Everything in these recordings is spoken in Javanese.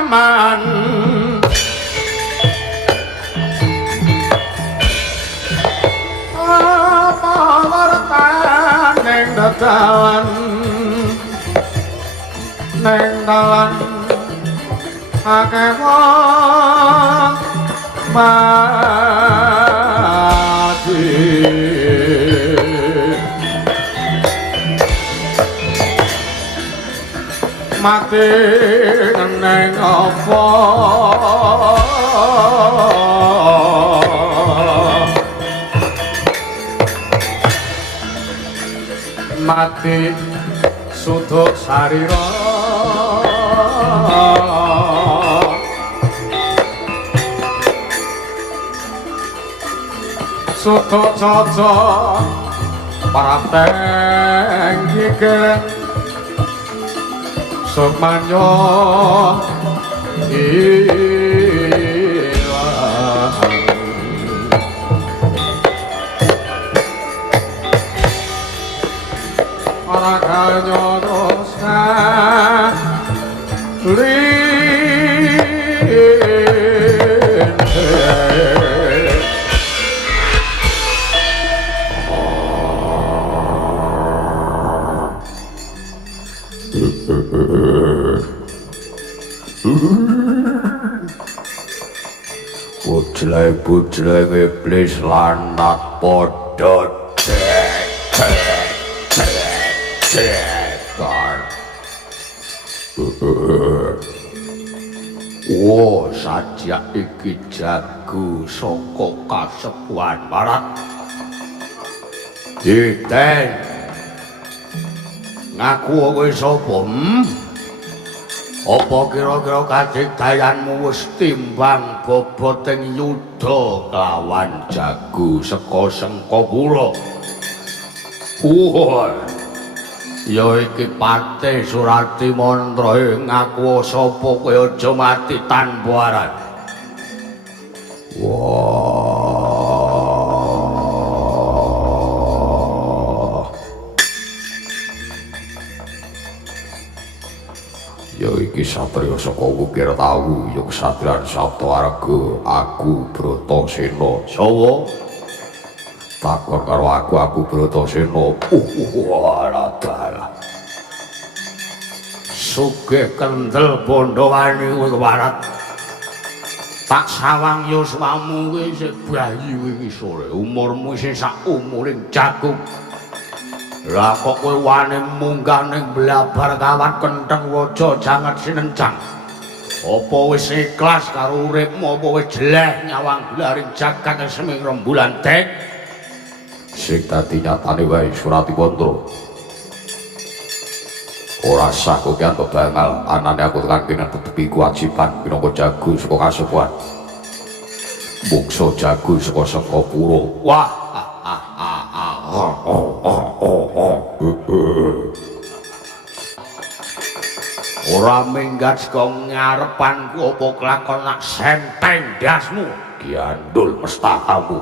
aman apa ning dalan akeh wong mati neng apa mati suduk sarira suduk cocok parateng gigeng sukmanyo ilang ora kanyo dosa Bujlai iblis lanat podo cekan. Wo sajak iki jago saka kasepuhan barat. Diten ngaku kowe sapa? Apa kira-kira kadigdayanmu wis timbang boboting yudha kelawan jago saka Sengkapura? Ya iki Patih Surati Mantra ngaku sapa kowe aja mati tanpa aran. Ya iki satriya saka Wukir Tawu ya kesatriyan Saptawarga aku Bratasena. Sawa takon karo aku Bratasena. Waladala. Sugih kendel Bondowani kowe warat. Tak sawang yuswamu kowe isih bayi iki sore. Umurmu isih sak umuring jagung. Lah kok kowe wani munggah ning blabar kawat kentheng waja janget sinencang. Apa wis ikhlas karo uripmu apa wis jeleh nyawang glaring jagat seming rembulan dek? Sing dadi nyatane wae Surati Mantra. Ora sah kok antuk bangal anane aku tekan kene tetepi kewajiban minangka jago saka kasepuhan. Bungsa jago saka Sengkapura. Wah, ora minggat saka ngarepanku apa kelakon nak senteng dasmu giandul mestakamu.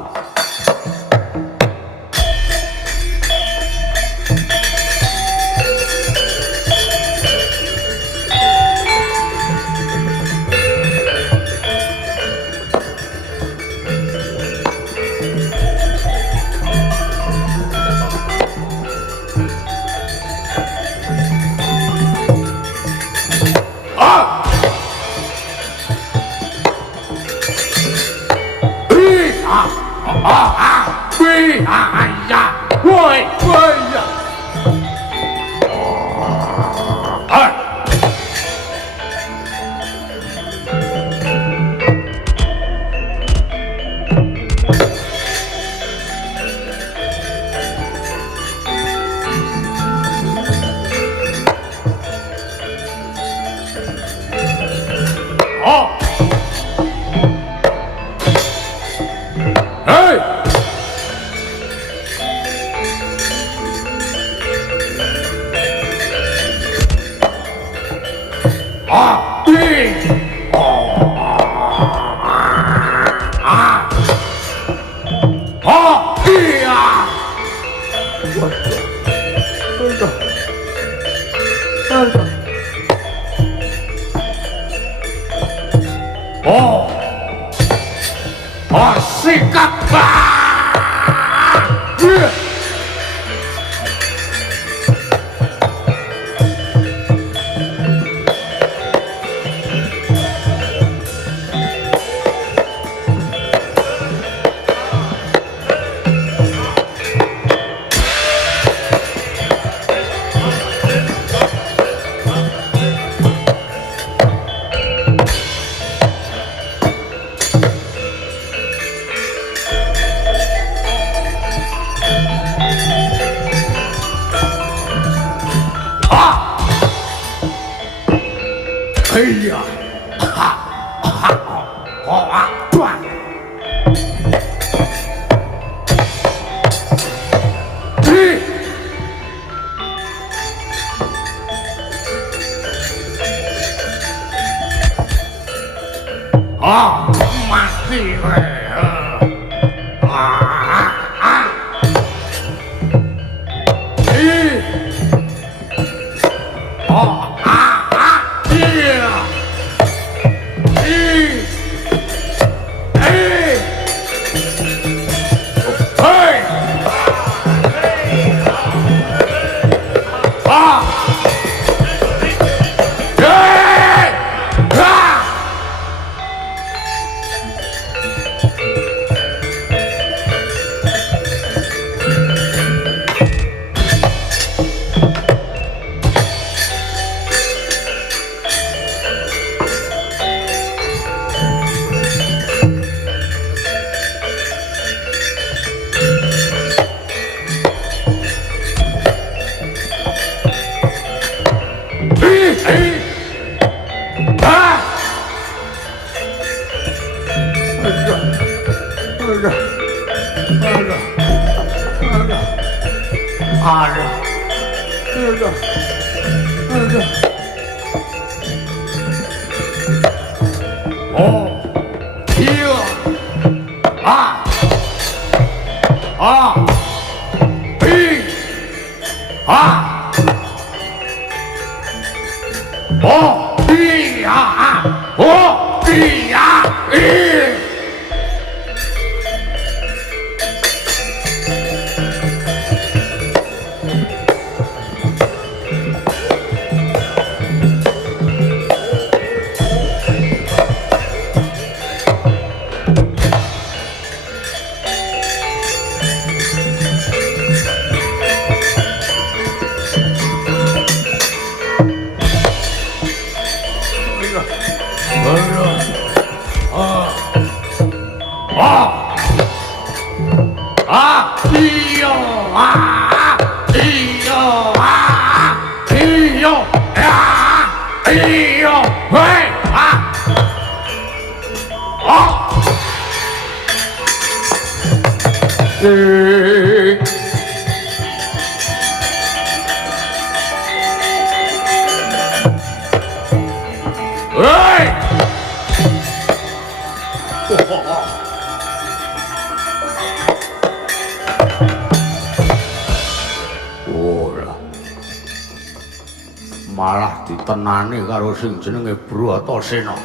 malah ditenani karo sing jenenge Bratasena.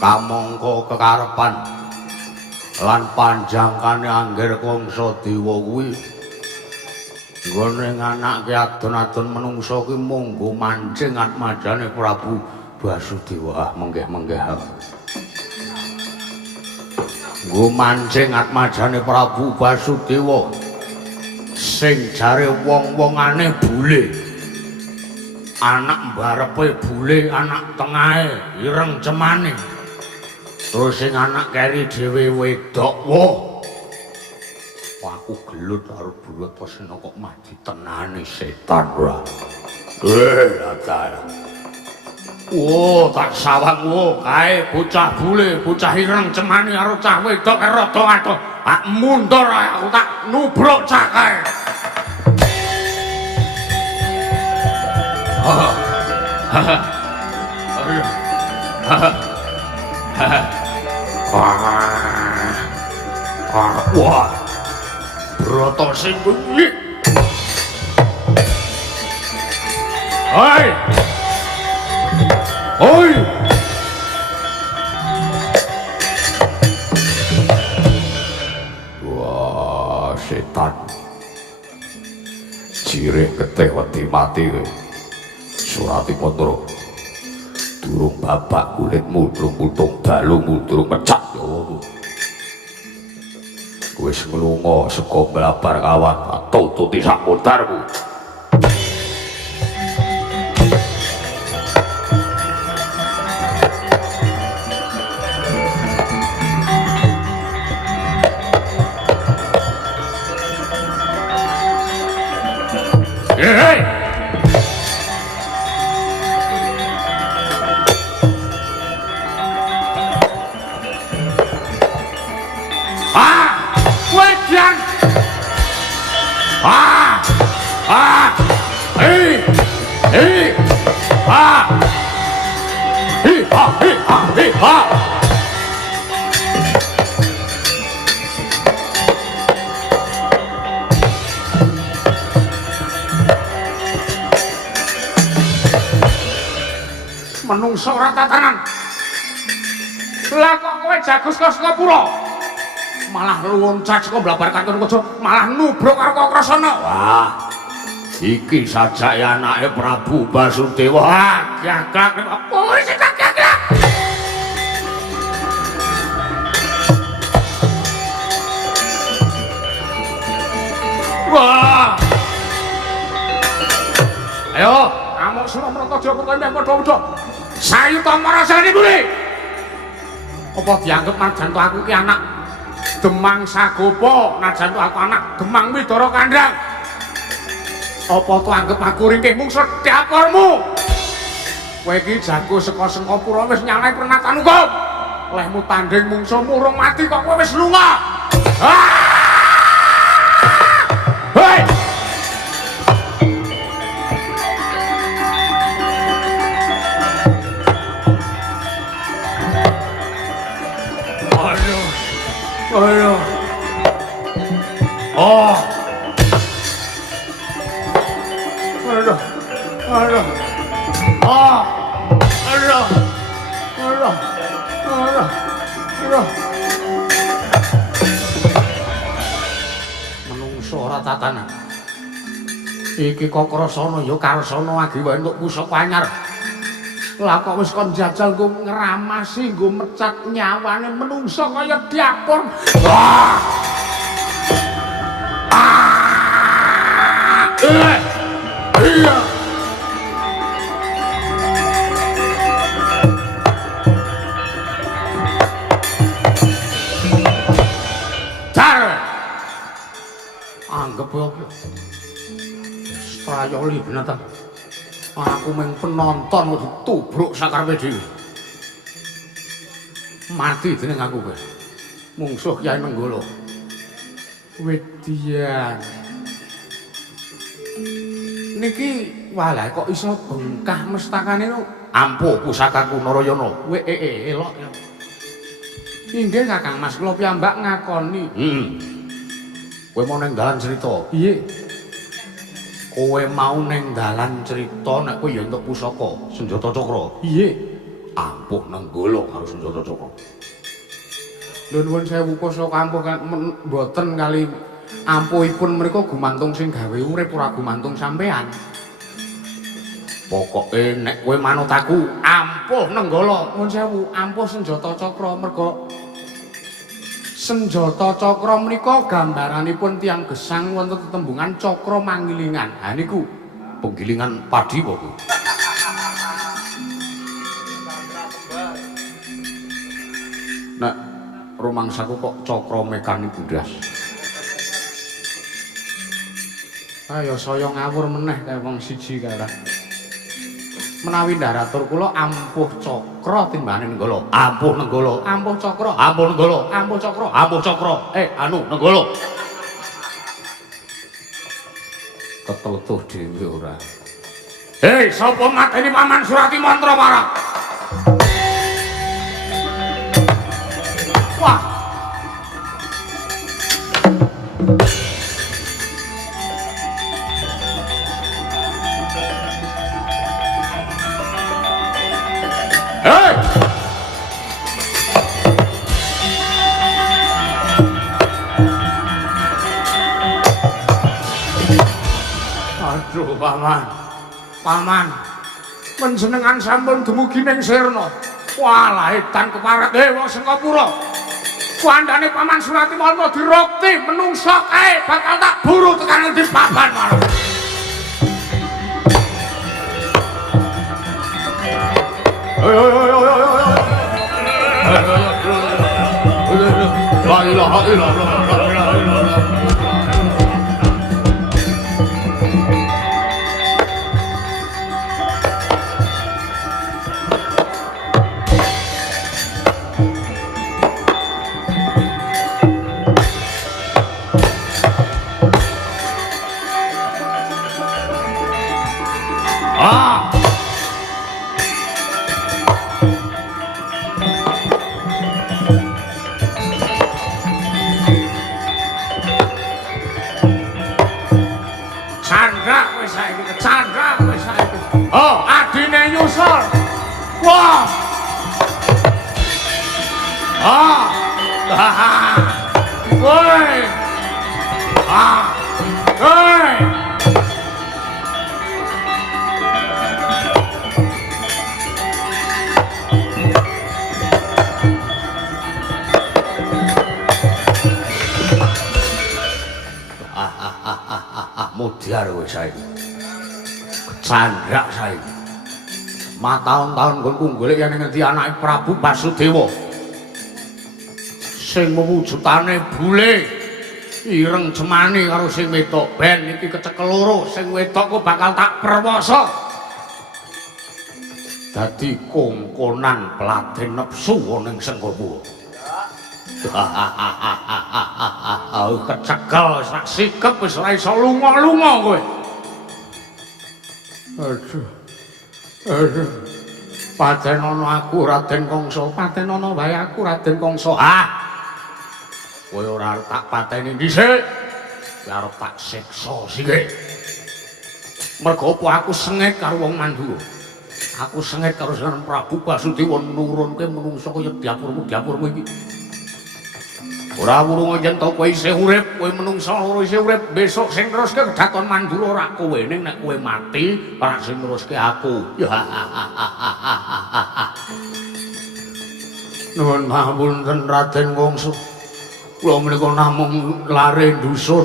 Kamangka kekarepan lan panjangkane angger Kangsa Dewa kuwi nggone nganake adon-adon menungsa ki monggo mancing atmajane Prabu Basudewa. Menggeh-menggeh. Nggo mancing atmajane Prabu Basudewa sing jare wong-wongane bule. Anak mbarepe bule, anak tengahe ireng cemane. Terus sing anak keri dhewe wedok. Wah, aku gelut karo Bratasena kok mah ditenani setan ora. Ata. Tak sawang kae bocah bule, bocah ireng cemani karo cah wedok rada adoh. Tak mundur aku tak nubruk cah kae. Wah. Bratasena kuwi. Hei. Oi. Jireh getih wedi mati kowe. Surati Pandra. Durung babak kulitmu, durung putung dalumu, durung pecah nyawamu. Wis nglunga saka blabar kawan, tututi sak putarmu. Hey! Wedan! Hey! Hey! Hey! Menungso ora tatanan. Lah kok kowe jagus kok saka pura? Malah loncat saka blabar kanton kaca, malah nubruk karo Kakrasana. Wah. Iki sajake anake Prabu Basudewa. Gagak apa sing gagak? Wah. Ayo, amuk Suramarta kowe meh padha-padha. Sayuta marasane kuwi. Apa dianggep marjanto aku ki anak Demang Sagopa, najan aku anak Demang Widara Kandhang. Apa tu anggap aku ringkih mungsuh dapurmu? Kowe iki jago saka Sengkapura wis nyalahi pernatan hukum. Lehmu tanding mungsuhmu urung mati kok kowe wis lunga. Hei! Ayo. Oh. Aduh. Oh. Aduh. Menungso ora tatanan. Iki Kakrasana ya karsana agi wae entuk pusaka anyar. Lah kok wis kon jajal nggo ngramasi nggo mecat nyawane menungso kaya diapur. Iya. Tar. Anggep opo? Strayoli binatang. Aku mung penonton kok ditubruk sakarepe dhewe. Mati dening aku kowe. Mungsuh Kyai Nenggala. Wedian. Niki walah kok iso bengkah mestakane no. Ampuh pusakaku Narayana. Elok ya. Inggih Kakang Mas kula piyambak ngakoni. Kowe mau nang dalan cerita. Piye? Kowe mau ning dalan cerita nek kowe ya entuk pusaka senjata cakra. Iye. Ampuh Nenggala karo senjata cakra. Lho nuwun sewu pusaka ampuh mboten kali ampuhipun menika gumantung sing gawe urip ora gumantung sampean. Pokoke nek kowe manut aku ampuh Nenggala. Nuwun sewu ampuh senjata cakra merga senjata cakra menika gambaranipun tiyang gesang wonten tetembungan cakra manggilingan. Ha niku penggilingan padi apa kuwi? Nek rumangsaku kok cakra mekanik blas. Ayo saya ngawur meneh kaya wong siji kae. Menawi ndaratur kula ampuh cakra timbangane Nenggala. Ampuh Nenggala, ampuh cakra, ampuh Nenggala, ampuh cakra, ampuh cakra. Nenggala. Ketutuh dhewe ora. Hei, sapa mateni Paman Surati mantra para? Wah. Hei! Aduh, Paman. Paman. Panjenengan sampun dumugi ning Sirna. Walah edan keparat wong Sengkapura. Kuandane Paman Suratimanto dirokti menungso kae bakal tak buru tekan ngendi papan malah. La ilaha illallah. Oh, adine nyusul. Wah. Woi. Woi. Mudyar wis saiki. Candrak saiki. Mataun-taun nggon golek yen ngendi anake Prabu Basudewa. Sing wujudane bule ireng jemani karo sing wedok ben iki kecekel loro sing wedok kok bakal tak perwasa. Dadi kongkonan peladhen nepsu ning Sengkapura. Kecekel sak sikep wis ora iso lunga-lunga kowe. Aduh. Padenono aku Raden Kangsa, padenono wae aku Raden Kangsa. Kowe ora tak pateni dhisik. Arep tak siksa sithik. Mergo apa aku sengit karo wong Mandura. Aku sengit karo Sang Prabu Basudewa nurunke menungso kaya diapurmu iki. Ora wurung yen to kowe isih urip, kowe menungso loro isih urip, besok sing neruske kedaton Mandura ora kowe ning nek kowe mati, ora sing neruske aku. Nuwun pamunten Raden Kangsa. Kula menika namung lare dusun.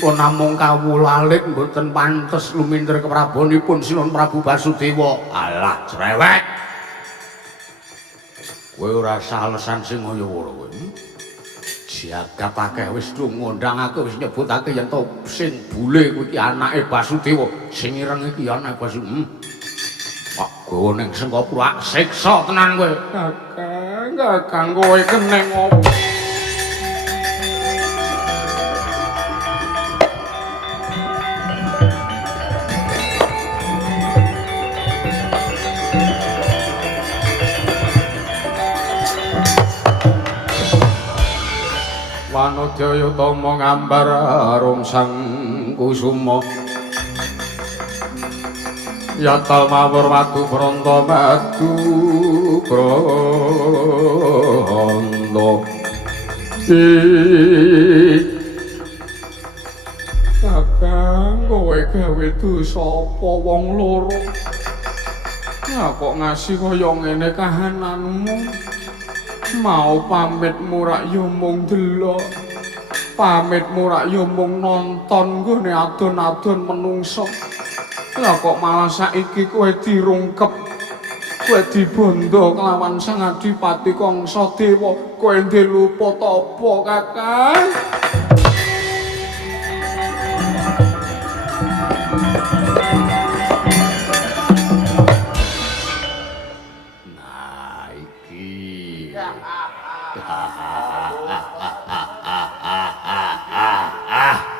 Kula namung kawulalit mboten pantes lumintir keprabonipun Sinon Prabu Basudewa. Alah, cerewet. Kowe ora salesan sing ngaya-wara kowe. Jagat akeh wis ngundang aku wis nyebutake yen to sing bule kuwi anake Basudewa, sing ireng iki anake Basudewa. Pak gowo ning Sengkapura siksa tenan kowe. Kakang kowe keneng opo? Wanodya tama ngambar arum sang kusuma yatal mawur madu pranta madu pranta kakang kowe gawe dosa apa wong loro kok ngasih kaya ngene kahananmu mau pamitmu rak yo mung delok pamitmu rak yo mung nonton nggone adon-adon menungso lah kok malah saiki kowe dirungkep kowe dibondo kelawan Sang Adipati Kangsa Dewa kowe ndek lupa apa kakang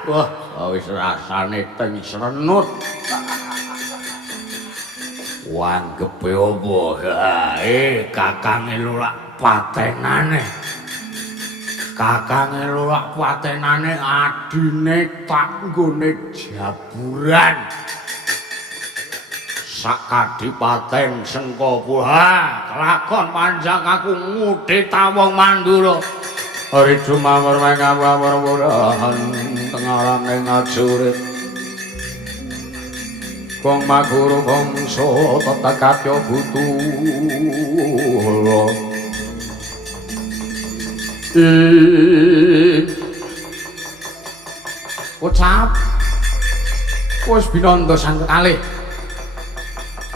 wah wis rasane teng srenut wanggepe opo kakange lulak patenane adine tak nggone jaburan sak kadipaten Sengkapura kelakon panjang aku ngudhe tawong Mandura hari dumawur mengawur-wurahan tengarane ngajurit Kong maguru bangsa tatakatya butula ucap wis binanda sang kekalih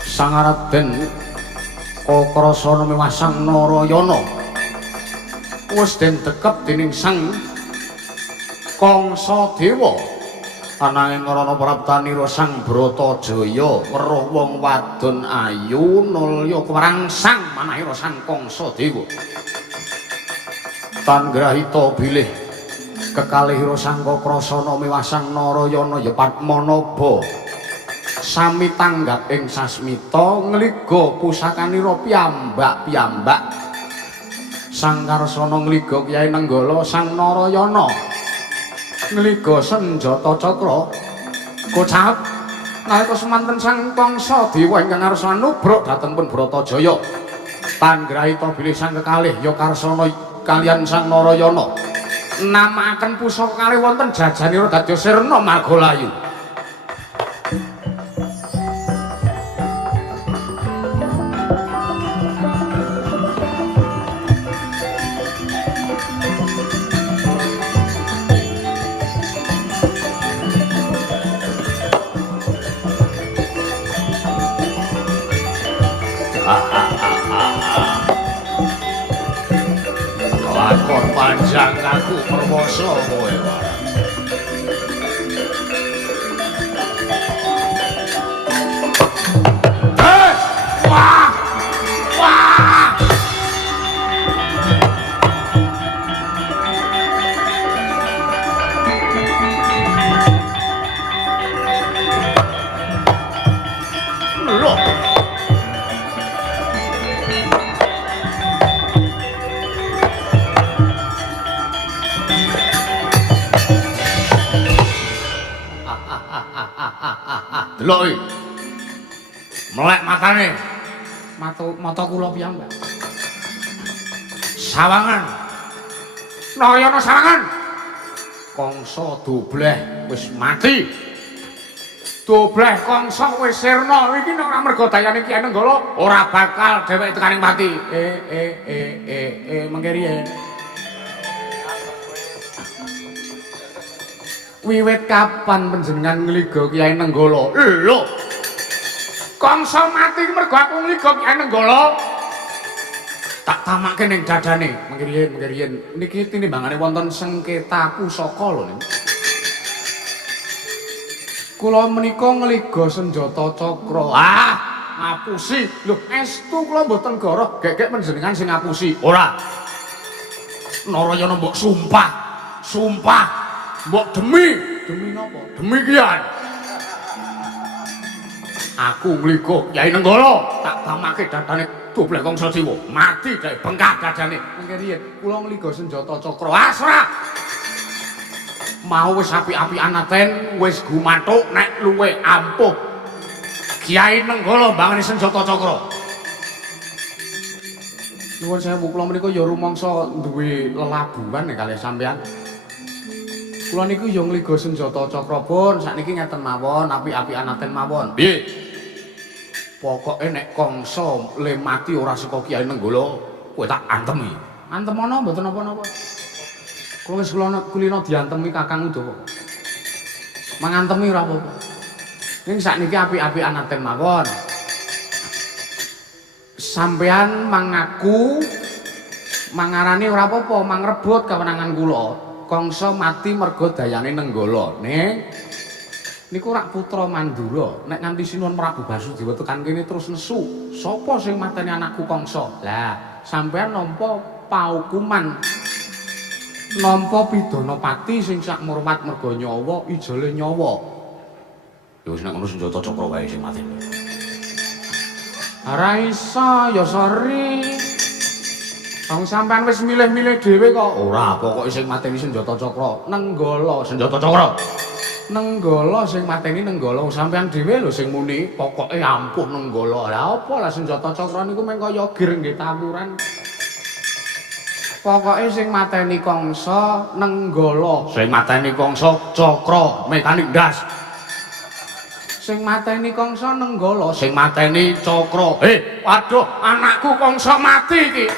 sang Raden Kakrasana miwah sang Narayana wis den dekep dening sang Kangsa Dewa ananging krana praptanira sang Bratajaya weruh wong wadon ayu nulya kwarangsang manahira sang Kangsa Dewa tan grahita bilih kekalihira sang Kakrasana miwah sang Narayana ya Padmanaba sami tanggap ing sasmita ngliga pusakanira piyambak-piyambak sang Karsana ngliga Kyai Nenggala sang Narayana ngliga senjata cakra kocap nalika semanten sang Kangsa Dewa ingkang ngarsa nubruk dhateng pun Bratajaya panggrahita bilih sang kekalih ya Karsana kaliyan sang Narayana namakaken pusaka kalih wonten jajanira dadya sirna Margalayu kelakon panjang aku perwasa kowe wah wah loh delok melek matane mata kula piyambak sawangan Narayana sawangan Kangsa dobleh wis mati dobleh Kangsa wis sirna iki nek ora mergo dayane Kyai Nenggala ora bakal dheweke tekaning mati mengke riye wiwit kapan panjenengan ngliga Kyai Nenggala? Lho. Kangsa mati mergo aku ngliga Kyai Nenggala. Tak tamake ning dadane. Mengke riyen niki tinimbangane wonten sengketa pusaka lho niku. Kula menika ngliga senjata cakra. Ah, ngapusi. Lho, estu kula mboten goroh gek-gek panjenengan sing ngapusi. Ora. Narayana mbok sumpah. Mbok demi napa? Demi Kyai. Aku ngliga Kyai Nenggala, tak tamake dadane dobleh Kangsa Dewa. Mati dhek bengkak dadane. Mengke riyen kula ngliga senjata cakra asra. Mau wis apik-apikan aten, wis gumathuk nek luwe ampuh. Kyai Nenggala mbangani senjata cakra. Nuwun sewu kula menika ya rumangsa duwe lelabuhan kalih sampeyan. Kula niku ya ngliga senjata cakra pun sakniki ngeten mawon apik-apikan aten mawon. Nggih. Pokoke nek Kangsa le mati ora saka Kyai Nenggala, kowe tak antemi. Antemono mboten napa-napa. Kula wis kulina diantemi Kakang Udawa. Mangantemi ora apa-apa. Ning sakniki apik-apikan aten mawon. Sampeyan mangaku mangarani ora apa-apa, mangrebut kewenangan kula. Kangsa mati mergo dayane Nenggala. Ning niku rak putra Mandura. Nek nganti Sinuwun Prabu Basudewa tekan kene terus nesu, sapa sing mateni anakku Kangsa? Lah, sampeyan nampa paukuman. Nampa pidana pati sing sak murmat mergo nyawa, ijole nyawa. Ya wis nek ngono senjata cakra wae sing mati. Ora iso ya sori. Wong sampean wis milih-milih dhewe kok. Ora, pokoke sing mateni senjata cakra, Nenggala, senjata cakra. Nenggala sing mateni Nenggala, sampean dhewe lho sing muni, pokoke ampuh Nenggala. Lah apa lah senjata cakra niku meng kaya gir nggih tawuran. Pokoke sing mateni Kangsa Nenggala, sing mateni Kangsa cakra mekanik ndas. Sing mateni Kangsa Nenggala, sing mateni Cakra. Waduh, anakku Kangsa mati iki.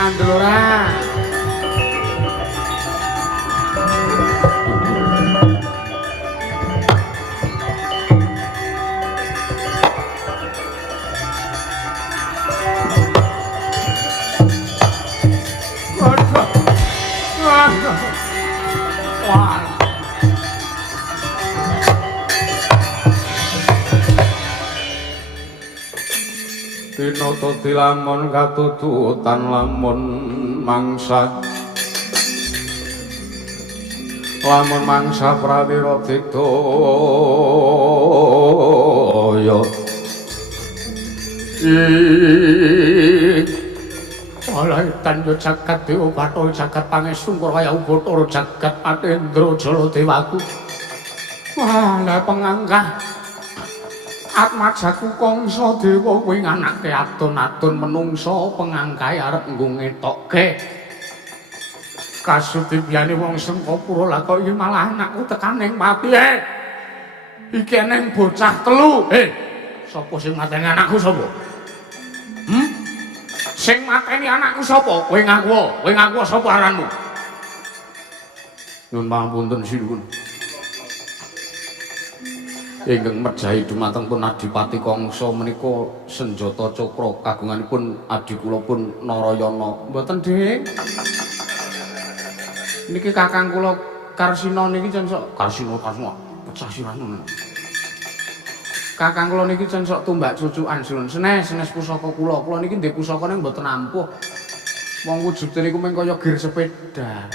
Ngandel ora? Tinata dilamun katututan lamun mangsa prawira digdaya Walaitan yo jagat dewa Bathara jagat pangestu kaya Bathara jagat Patendra Jala Dewaku Walah pengangkah Atmajaku Kangsa Dewa kuwi nganake atun-atun menungsa pengangkahe arep nggo ngetokke kasudibiyane wong Sengkapura lah kok iki malah anakku tekaning mati iki eneng bocah telu sapa sing mateni anakku sapa sing mateni anakku sapa kowe ngaku sapa aranmu nyuwun pangapunten sinuwun Ingkang merjahi dumateng pun Adipati Kangsa menika senjata cakra kagunganipun adi kula pun Narayana. Mboten, Dik. Niki kakang kula Karsina niki jan sok Karsina pecah sirahmu. Kakang kula niki jan sok tumbak cucukan sinun. Senes pusaka kula. Kula niki ndek pusakane mboten ampuh. Wong wujude niku mung kaya gir sepeda.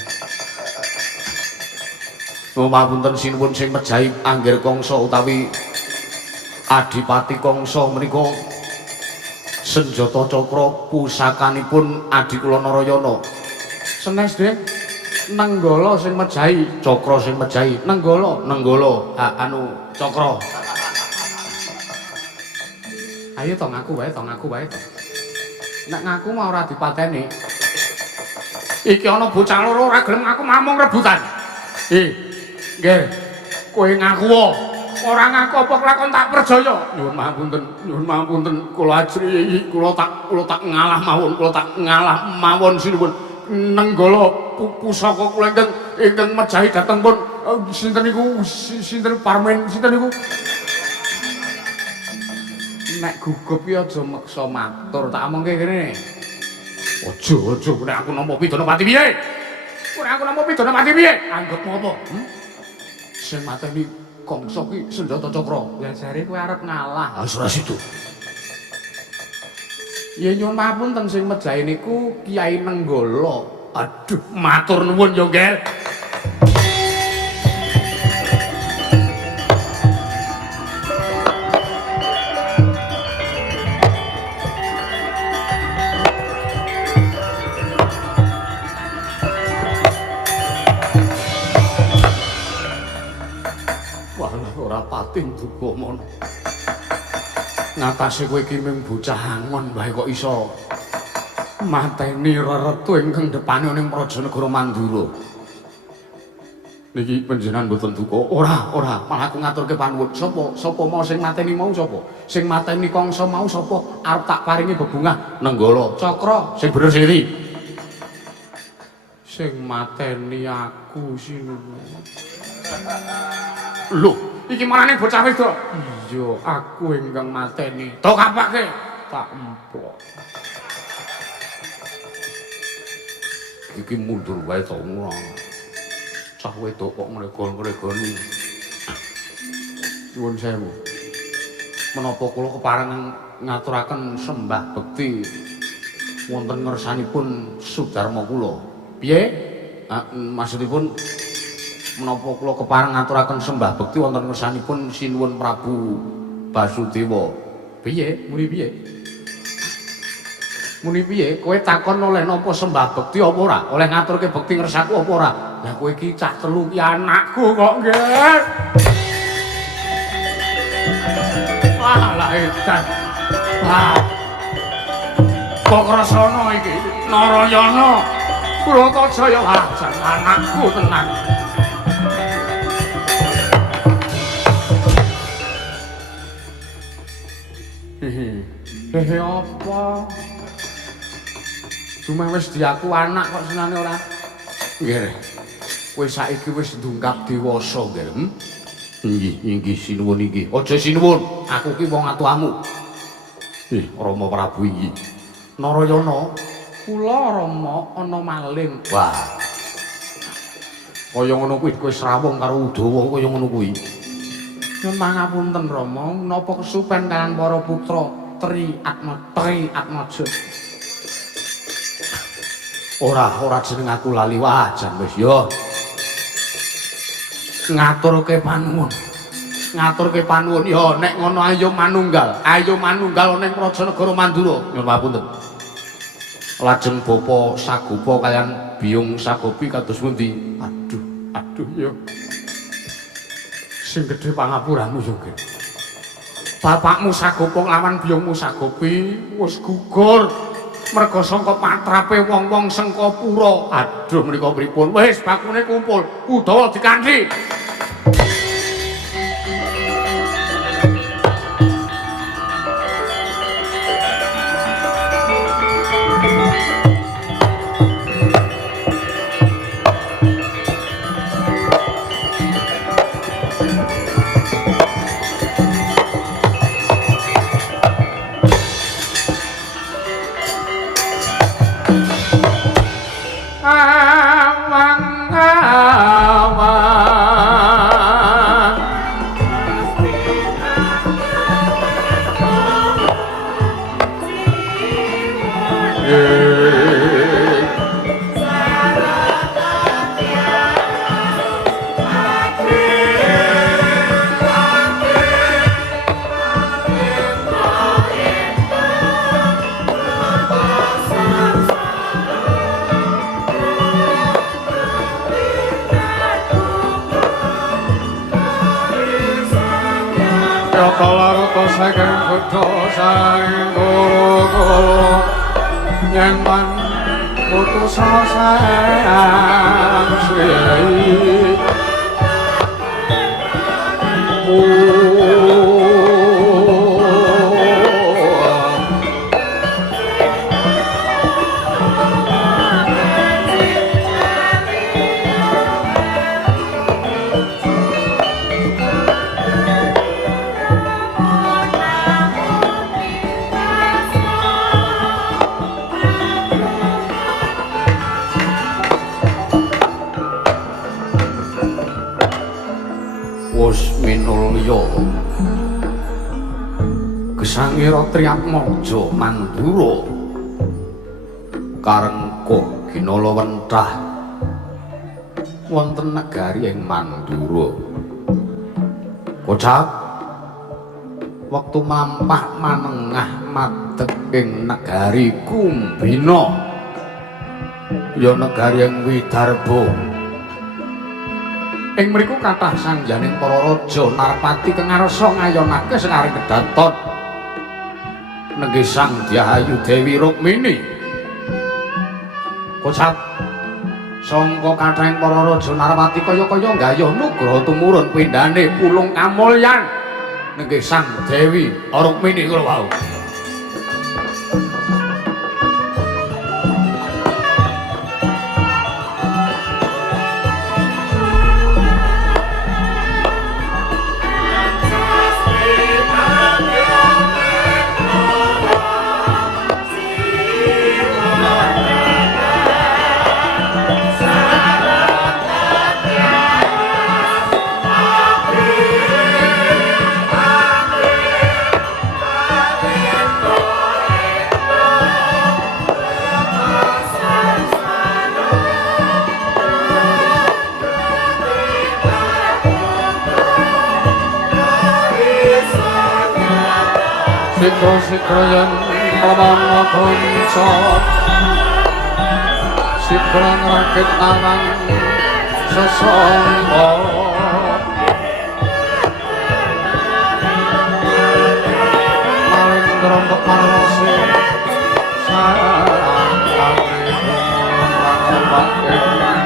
Pamunten sinuwun sing merjahi Angger Kangsa utawi Adipati Kangsa menika senjata cakra pusakanipun adi kula Narayana. Senes, Dik. Nenggala sing merjahi, cakra sing merjahi. Nenggala cakra. Ayo to ngaku wae to. Nek ngaku mau ora dipateni. Iki ana bocah loro ora gelem ngaku mamung rebutan. Nggih, kowe ngaku ora ngaku apa kelakon tak percaya. Nyuwun pangapunten, kula ajri kula tak ngalah mawon sinuwun. Nenggala pusaka kula ingkang mejahi dhateng pun sinten niku Parmen sinten niku. Nek gugup ki aja meksa matur, tak omongke kene. Aja nek aku nampa pidana mati piye? Anggapmu apa? Sing mateni Kangsa ki senjata cakra. Ya jare kowe arep ngalah. Ah ora situ. Ya nyuwun pamunten sing mejahi niku Kyai Nenggala. Aduh, matur nuwun yo, Gel. Pating duka mono. Ngatasi kowe iki mung bocah angon wae kok iso mateni reretu ingkang depane ning Prajanegara Mandura. Niki panjenengan mboten duka. Ora, malah aku ngaturke panuwun. Sapa mau sing mateni mau sapa? Sing mateni Kangsa mau sapa? Arep tak paringi bebungah Nenggala Cakra. Sing bener siri. Sing mateni aku sinuwun. Lho, iki marane bocah wedok. Iya, aku ingkang mateni. Tok kapake? Tak emplok. Iki mundur wae to ngono. Cah wedok kok ngregon-ngregoni. Nuwun sewu. Menapa kula keparengan ngaturaken sembah bekti wonten ngersanipun Sudarma kula. Piye? Maksudipun menapa kula kepareng ngaturaken sembah bekti wonten ngersanipun Sinuwun Prabu Basudewa. Piye? Muni piye? Kowe takon oleh napa sembah bekti apa ora? Oleh ngaturke bekti ngersaku apa ora? Lah kowe iki cah telu ki anakku kok nggih. Wah, lah edan. Wah. Kok rasana iki Narayana. Bratajaya jan anakku tenan. apa? Cuma wis diaku anak kok senane ora. Nggih. Kowe saiki wis ndungkap dewasa, nggih. Inggih sinuwun inggih. Aja sinuwun, aku ki wong atuhamu. Rama Prabu iki. Narayana, kula Rama ana maling. Wah. Kaya ngono kuwi kowe srawung karo Udawa kaya ngono kuwi. Nyuwun pangapunten Rama, menapa kesupen kalian para putra Tri Atmaja. Ora jeneng aku lali wajan wis ya. Ngaturke panuwun ya nek ngono ayo manunggal ning Prajanegara Mandura. Nyuwun pamunten. Lajeng Bapa Sagopa kalian Biyung Sagopi kados pundi? Aduh ya. Sing gedhe pangapuramu yo, Nggih. Bapakmu Sagopa lawan Biyungmu Sagopi wis gugur merga sangka patrape wong-wong Sengkapura. Aduh menika pripun? Wis bakune kumpul, Udawa dikanthi. Gesangira Triatmaja Mandura karengka ginala wentah wonten negari ing Mandura. Kocap wektu mlampah manengah madeg ing negari Kumbina ya negari ing Widarba. Ing mriku kathah sangjaning para raja Narpati kengarsa ngayonake sekaring kedaton nenggih Sang Dyahayu Dewi Rukmini. Kocap sangka kathahing para raja Narpati kaya-kaya nggayuh nugraha tumurun pindhane pulung kamulyan nenggih Sang Dewi Rukmini kula wau. Sikra yen pamana kanca sikra ngrakit arang sesangga maling ngrembek marasi sarang kali pakai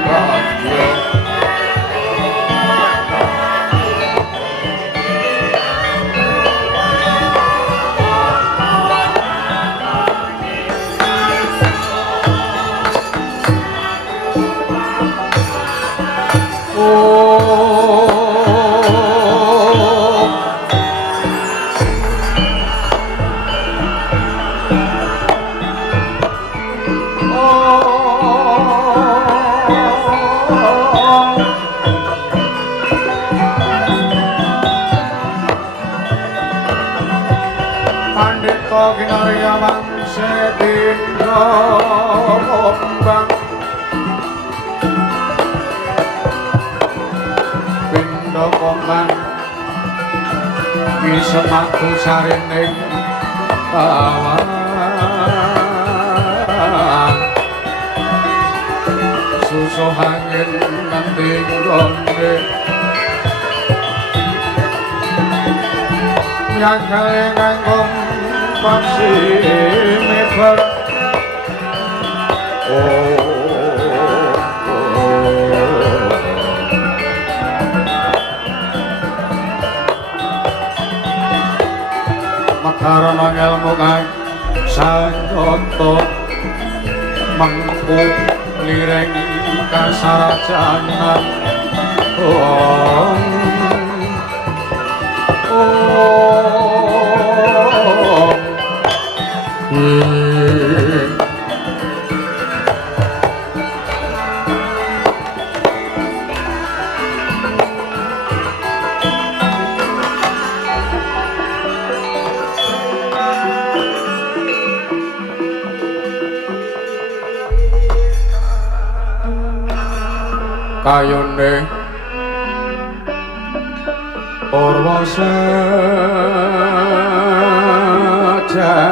bahagia. Prayata kinarya mangse dina kombang pindha kombang isematu sarining awan susuh angin nganti gone nyakale kangkung paksi mebar makarana ngelmu kang sanjata mengku lireng kasarajanan kayone Orwasa jati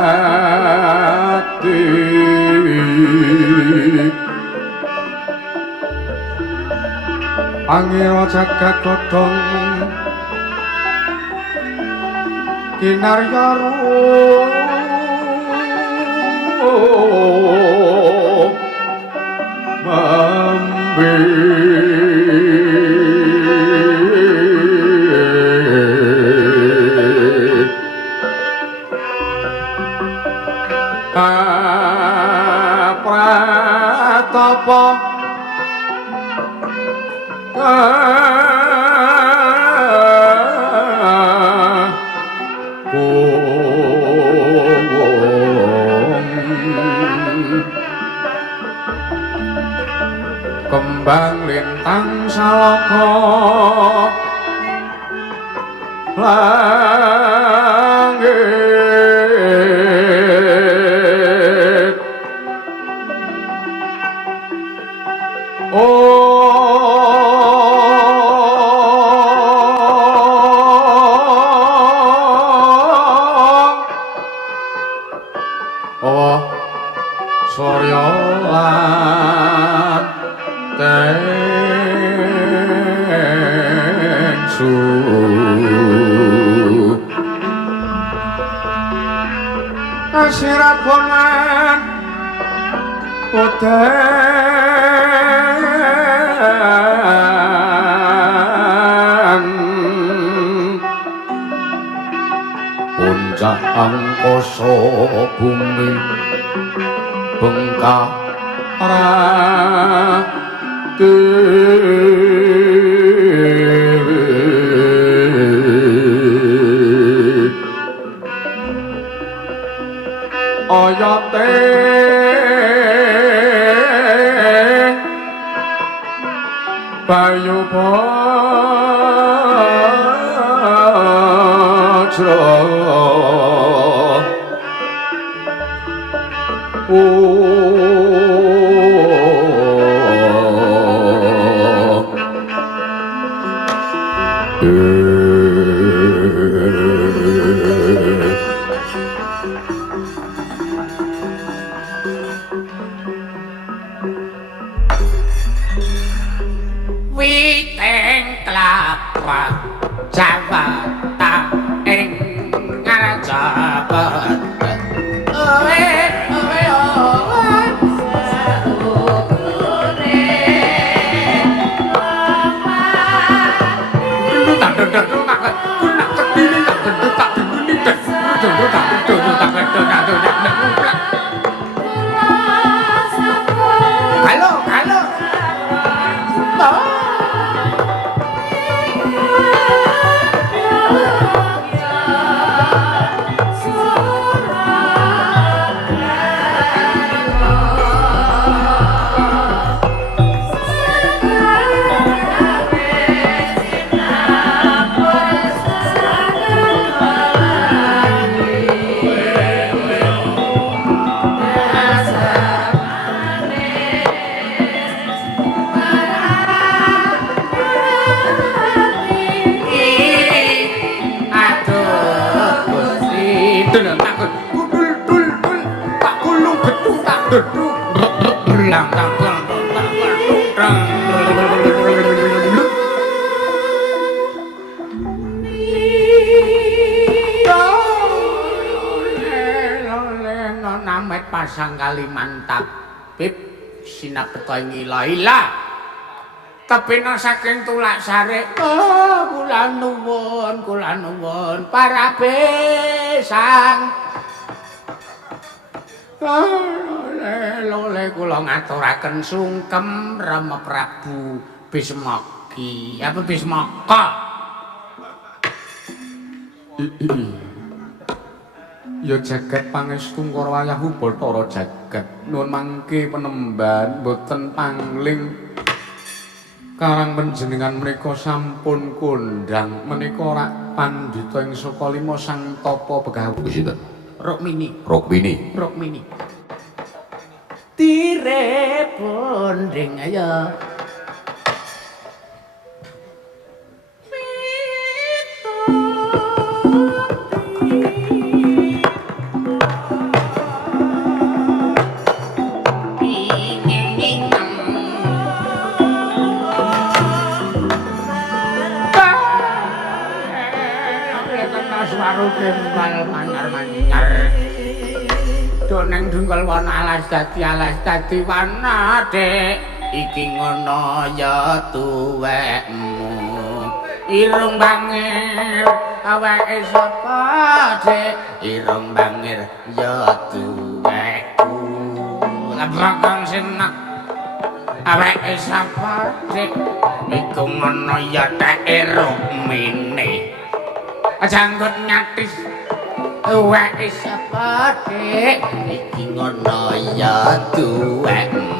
angiro jagat godhong kinarya mambe pratapa kembang lintang salaka langit Surya lan tengsu asirat bonan udan puncak angkasa bumi bengkara oyate bayu bajra Witeng kelapa Jawata ing ngarajapet Namet pasang kali mantap Bib sinapeta ngila-ila kepina saking tulak sare kula nuwun para besang lole kula ngaturaken sungkem Rama Prabu Bismaki apa Bismaka ya jagat pangestu para wayahu Bathara jagat nuwun mangke penemban boten pangling karang panjenengan menika sampun kondhang menika rak pandhita ing saka lima sang tapa begawi sinten Rukmini tire bonding ayo Kembal manyar-manyar doneng dungkal wana alas dadi wana dek iki ngono ya tuwekmu irung bangir awake sapa dek irung bangir ya tuwekku labrakang senak awake sapa dek iku ngono ya dek Rukmini janggut nyatis wae sapa dek iki ngono ya tuwekmu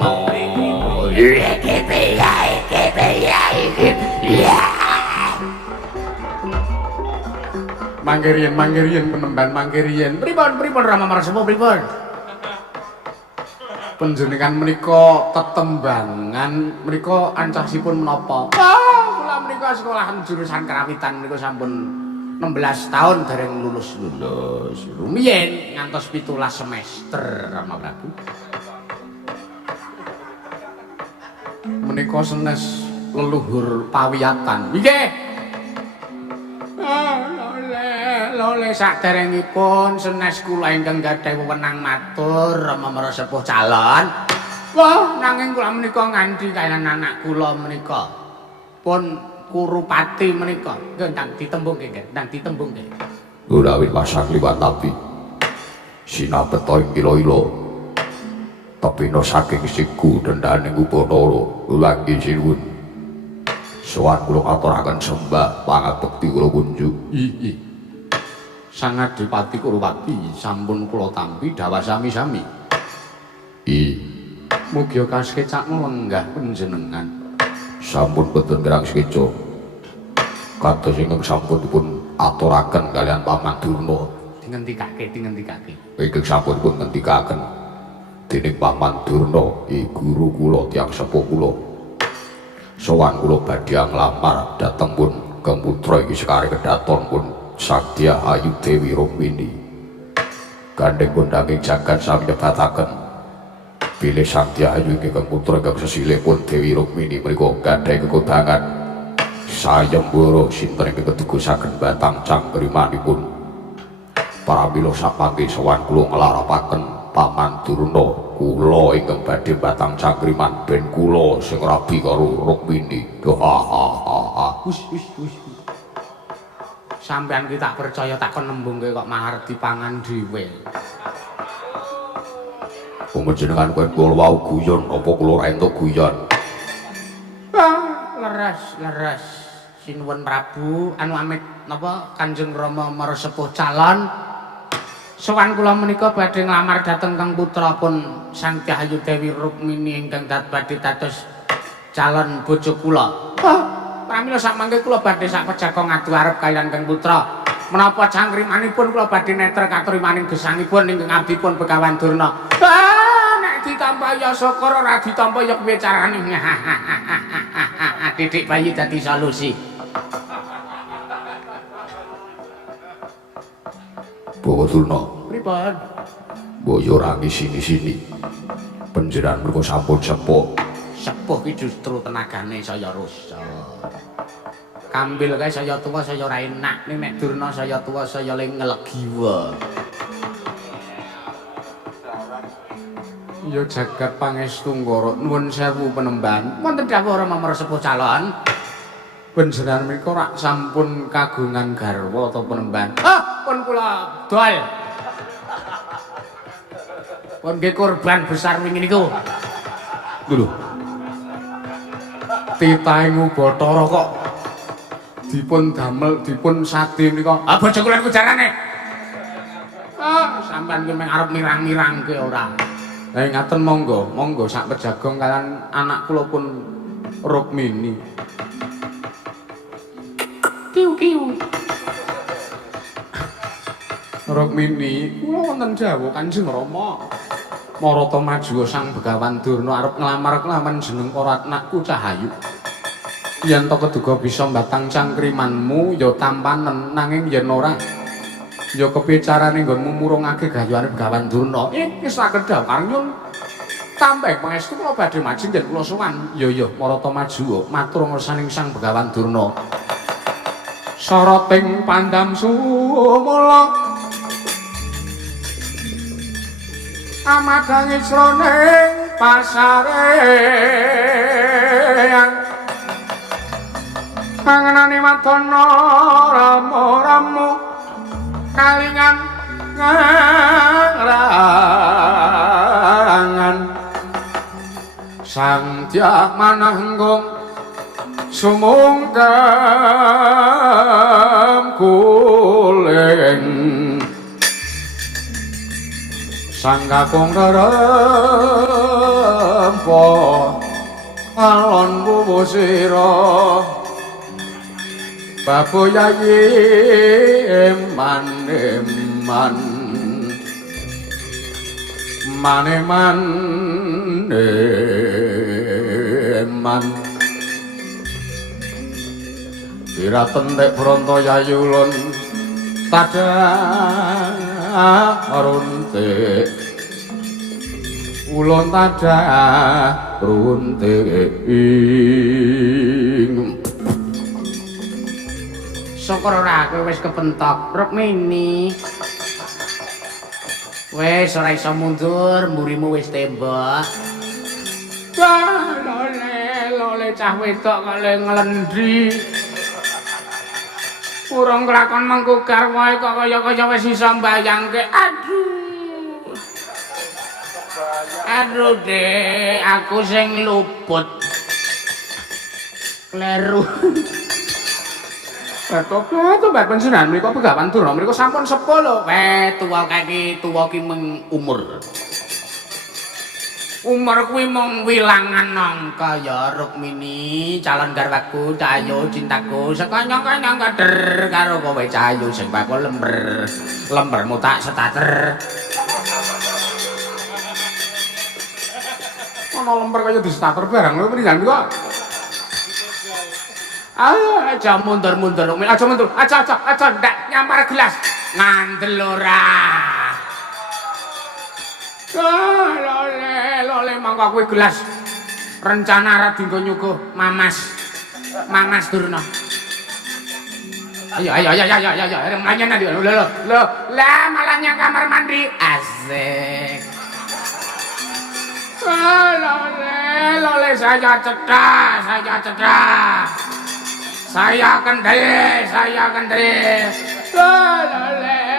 mangkirian penemban mangkirian pripun Rama Marasapa pripun panjenengan menika tetembangan menika ancasipun menapa kula menika sekolahan jurusan kerawitan menika sampun 16 tahun dereng lulus rumiyin ngantos 17 semester Rama Prabu menika senes leluhur pawiyatan nggih lole saderengipun senes kula ingkang gadhah wewenang matur Rama Marasapa calon wah nanging kula menika nganti kaliyan anak kula menika pun Kurupati menika ndang ditembungke Urawi pasang liwat tapi sinapeta ing ila-ila tapi no saking siku dendaning Upanara lagi sinuwun sowan kula aturaken sembah pangabekti kula kunjuk Sang Adipati Kurupati sampun kula tampi dawa sami-sami mugi kasekecak lenggah panjenengan sampun boten kirang sekeca kados ingkang sampun dipun aturaken kalian Paman Durna dingendikake ingkang sampun dipun ngendikaken dening Paman Durna guru kula tiyang sepuh kula sowan kula badhe nglamar dhateng pun kemutra iki sekare kedaton pun Saktia Ayu Dewi Rukmini gandeng kondhanging jagat sami nyebataken bilih Saktia Ayu ingkang putra ingkang sesilihipun Dewi Rukmini menika gadhah kekondangan sayembara sinten ingkang kedugusaken batang cangkrimanipun pramila sapangke sowan kula nglarapaken Paman Durna kula ingkang badhe batang cangkriman ben kula sing rabi karo Rukmini Hus sampean ki tak percaya tak kon nembungke kok mahar dipangan dhewe panjenengan kula wau guyon apa kula ra entuk guyon leres sinuwun Prabu anu amit napa Kanjeng Rama Marasapa calon sowan kula menika badhe nglamar dhateng kang putrapun Sang Ayu Dewi Rukmini ingkang badhe dados calon bojo kula pramila samangke kula badhe sak pejaka ngadu arep kaliyan kang putra menapa cangkrimanipun kula badhe neter katurimaning gesangipun ingkang abdipun Begawan Durna ditampa ya syukur ora ditampa ya piye carane didik bayi dadi solusi Bawa Durna pripun boyo rangi sini-sini Panjenengan mriku sampun sepuh. Sepuh ki justru tenagane saya rusak. Kambil kae saya tuwa saya ora enak, nek Durna saya tuwa saya ling ngelegiwa. Ya jagat pangestu Nggara nuwun sewu penemban. Wonten dawuh Rama Marsepuh calon. Panjenengan menika rak sampun kagungan garwa ta penemban. Ah, pun kula dol. Pun nggih korban besar wingi niku. Lho. Titaing Bathara kok dipun damel dipun sadi menika. Ah bojo kula niku jarane. Ah, sampean ki meng arep mirang-mirangke ora. Ngaten monggo, monggo sak pejagong kalian anak kula pun Rukmini. Kiu-kiu. Rukmini, kula wonten dawuh Kanjeng Rama. Marata maju Sang Begawan Durna arep nglamar kelawan jeneng Ratnaku Cahayu. Yen to keduga bisa mbatang cangkrimanmu ya tampanen nanging yen ora ya kepiye carane nggonmu murungake gayane Begawan Durna. Wis saged dawuh nyun. Tambah pangestu kula badhe maju yen kula sowan. Ya Marata maju matur ngersaning Sang Begawan Durna. Sarating pandam sumula amadang isroning pasarean pangenane wadana ramu-ramu kalingan ngrangan sang tiak manahnggung sumungkem kuling sang kakung rerempo alon bubu sira baboyayi eman-eman maneman eman Wiraten nek Brantayai ulun tadah runtik ulun tadah runtik syukur ora kowe wis kepentok Rukmini wis ora iso mundur mburimu wis tembok lole cah wedok kale nglendhi urung kelakon mengku garwae kok kaya wis iso mbayangke. Aduh Dek, aku sing luput. Kleru. Betul mbak pensiunan mriku Begawan Durna mriku sampun sepuh lho. Tuwa ki mung umur. Umur kuwi mung wilangan angka ya Rukmini, calon garwaku Cahayu cintaku, sekonyong-konyong kader karo kowe Cahayu sing bakul lembermu tak setater. Ana lember kaya disetater barang lho mrene kok. Aja mundur-mundur Rukmini, aja mundur. Aja ndak nyamar gelas. Ngandel ora. Lole mangko kuwi gelas rencana arep dienggo nyuguh Mamas Durna. Ayo mlanya nanti lho lah malah nyang kamar mandi asik. Lole saya cedah saya kendel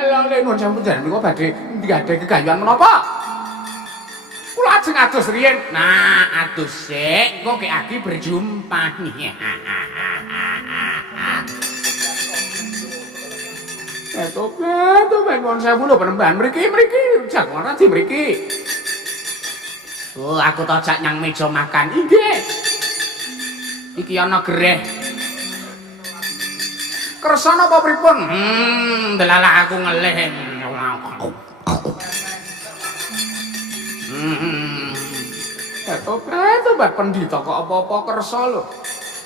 lole nun sampun jan niku badhe nggadahi kegayuhan menapa? Kula ajeng adus riyen. Nah, adus sik, engko ki agi berjumpa. Eto ben wong sewu lho penemban mriki jagongan radi mriki. Oh, aku tojak nyang meja makan. Inggih. Iki ana gereh. Kersa napa pripun? Delalah aku ngelih. Tobat pendhita kok apa-apa kersa lho.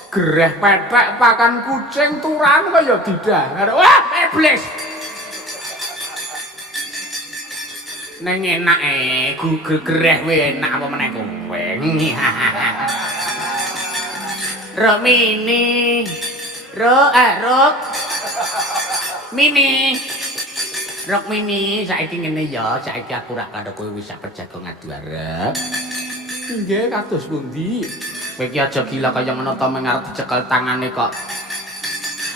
Gereh pethek pakan kucing turan kaya didahar. Wah, iblis. Neng enak gregreh we enak apa meneh kowe. Rok mini. Rok mini. Rok mini saiki ngene ya, saiki aku rak karo kowe wis perjago ngadu arep. Nggih, kados pundi? Kowe iki aja gila kaya ngono to mengarep dicekel tangane kok.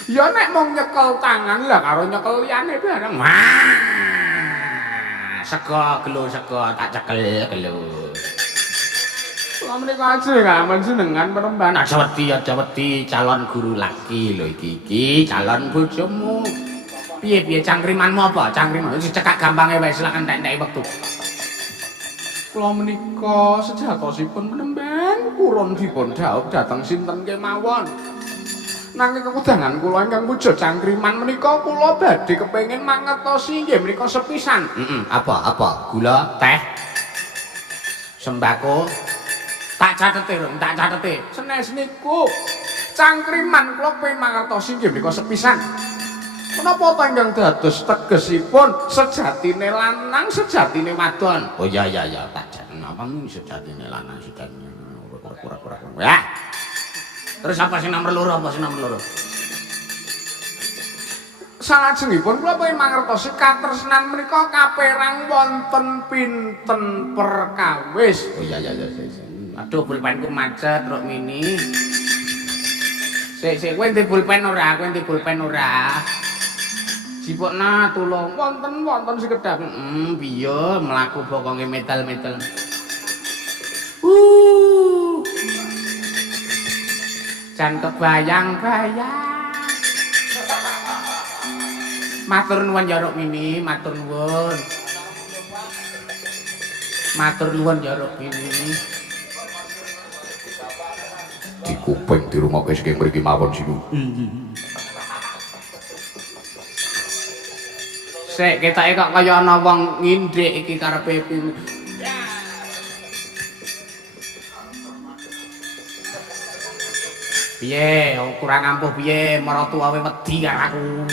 Ya nek mung nyekel tangan lah karo nyekel liyane bareng. Sego gelo sego tak cekel gelo. Kula menika ajeng aman jenengan penemban aja wedi calon guru laki lho iki calon bojomu. Piye cangkrimanmu apa? Cangkriman wis cekak gampange wae silakan tak-taki wektu. Kula menika sejatosipun penemban kulon dipun dhaup dhateng sinten kemawon. Nanging kekudangan kula ingkang puja cangkriman menika kula badhe kepengin mangetosi nggih menika sepisan. Apa? Gula, teh, sembako. Tak catete. Senes niku cangkriman kula pengin mangetosi nggih menika sepisan. Menapa ta ingkang dados tegesipun sejatine lanang sejatine wadon? Oh ya tak jane napa sejatine lanang sejatine. Kurang. Terus apa sing nomor loro? Salajengipun kula pengin mangertosi katresnan menika kaperang wonten pinten perkawis. Oh iya. Aduh pulpenku macet rok mini. Sik kowe ndek pulpen ora? Jipukna tulung wonten sekedap. Piye mlaku bokonge metal-metal. Jan kebayang-bayang. Matur nuwun ya Ruk Mini, matur nuwun. Matur nuwun ya Ruk Mini. Di kuping dirungokke saking mriki mawon siku. Sik ketoke kok kaya ana wong ngindhik iki karepe piye kurang ampuh piye maratuwa wedi karo aku.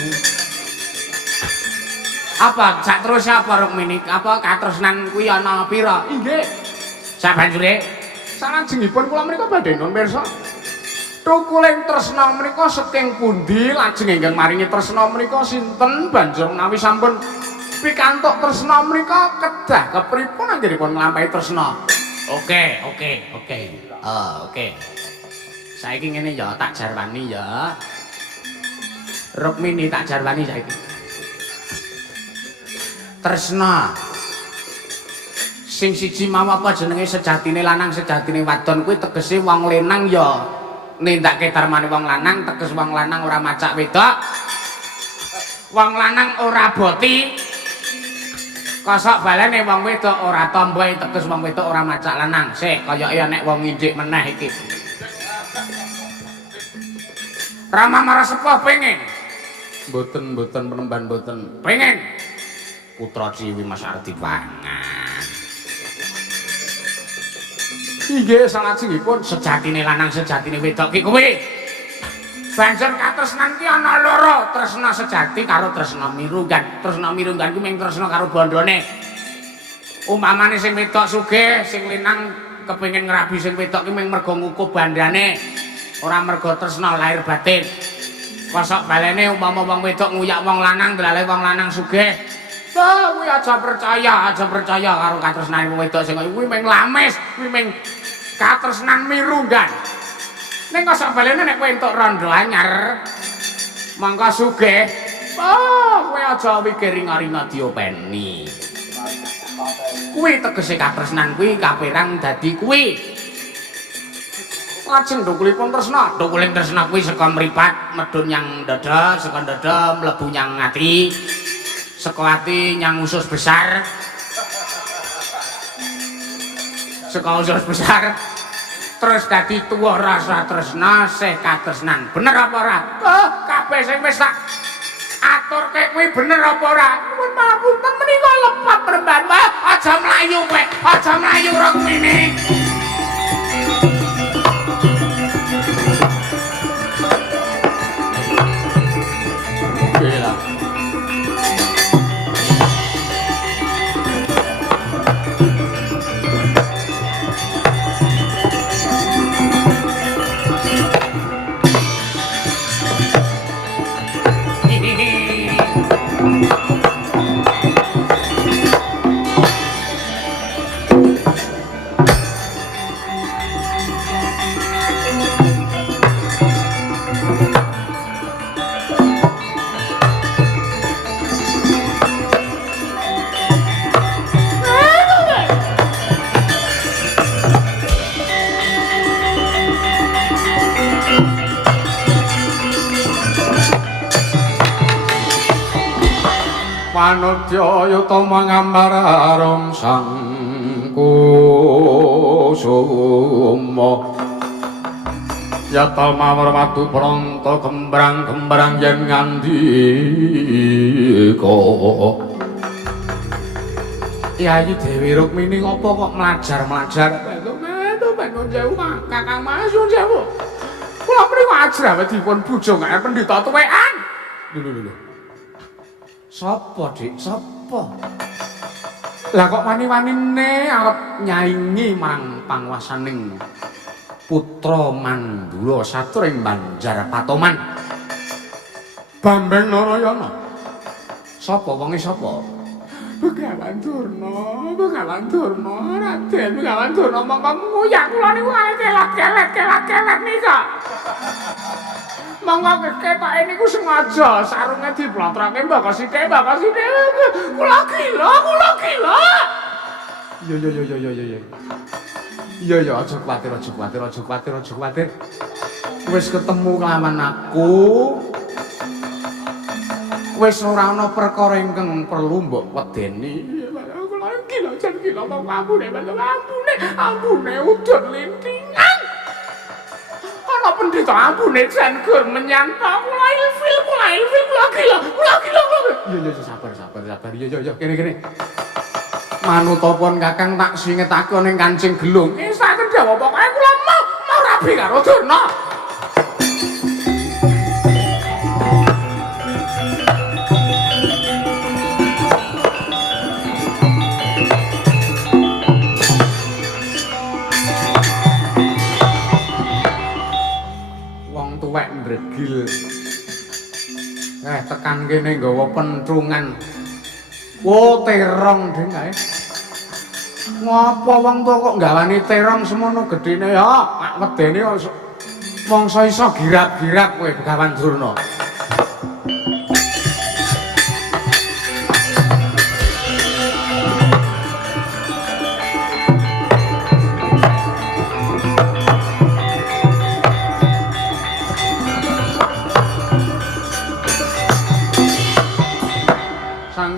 Apa sak terus apa Ruk Mini? Apa katresnan kuwi ana pira? Inggih. Sabanjure salajengipun kula menika badhe nuwun pirsa. Tukuling tresna menika saking pundi lajeng ingkang maringi tresna menika sinten banjur menawi sampun pikantuk tresna menika kedah kepripun anggenipun nglampahi tresna. Oke. Saiki ngene ya tak jarwani ya. Ruk Mini tak jarwani saiki. Tresna. Sing siji mau apa jenenge sejatine lanang sejatine wadon kuwi tegese wong lenang ya nindakake darmane wong lanang, teges wong lanang ora macak wedok. Wong lanang ora boti. Kosok balene wong wedok ora tomboy, teges wong wedok ora macak lanang. Sik kayake nek wong nginjik meneh iki. Rama Marasepuh pengen. Mboten penemban mboten. Pengen. Putra Ciwi Mas Ardi pangan. Inggih salajengipun sejatine lanang sejatine wedok ki kowe. Banjur katresnan ki ana loro, tresna sejati karo tresna mirunggan. Tresna mirunggan ki mung tresna karo bondone. Umpamane sing wedok sugih, sing linang kepengin ngrabi sing wedok ki mung mergo ngukup bandane. Ora mergo tresna lahir batin. Kosok balene umpama wong wedok nguyak wong lanang, delale wong lanang sugih. Kuwi aja percaya karo katresnane wong wedok sing kuwi mung lames, kuwi mung katresnan mirunggan. Ning kosok balene nek kowe entuk rondo anyar, mangka sugih. Kowe aja mikir ringa-ringa diopeni. Kuwi tegese katresnan kuwi kaperang dadi kuwi. Lajeng dhukulipun tresna, dhukuling tresna kuwi saka mripat medhun nyang dada, saka dada mlebu nyang ati, saka ati nyang usus besar, saka usus besar, terus dadi tuwuh rasa tresna sih katresnan. Bener apa ora? Kabeh sing wis tak aturke kuwi bener apa ora? Nuwun pangapunten menika lepat remban wae. Aja mlayu kowe, aja mlayu Ruk Mini. Panodya yuta mangambar arum sang kusuma yata mawar madu pranta gembrang-gembrang yen ngandika Yayi Dewi Rukmini ngopo kok melajar-melajar Bangun jauh Kakang Mas nyuwun sewu kula mriki ajrawe dipun bujongaken pendhita tuwekan lho Sopo Dik? Sopo? Lah kok wani-wanine arep nyaingi marang panguwasaning putra Mandura satring Banjar Patoman. Bambang Narayana. Sopo wonge sapa? Begawan Durna, Raden Begawan Durna mongko nguyak kula niku kelat-kelat nika. Monggo ketoke niku sengaja sarunge diplotroke Mbaka Sithik. Kula gila. Iya, aja kuwatir. Wis ketemu kelawan aku. Wis ora ana perkara ingkang perlu mbok wedeni. Kula gila monggo ampune udun lintingan. Ana pendhita ampune jan gur menyanta kula ilfil kula gila. Iya sabar. Iya kene. Manutapun Kakang tak singetake ning Kancing Gelung. Sak kendhawa pokoke kula mau rabi karo Durna. Wong tuwek mbregil. Tekan kene nggawa pentrungan. Wo terong ding kae. Ngopo wong tuwa kok gawani terong semono gedene ya? Mak wedene mongso iso girap-girap kowe Begawan Durna.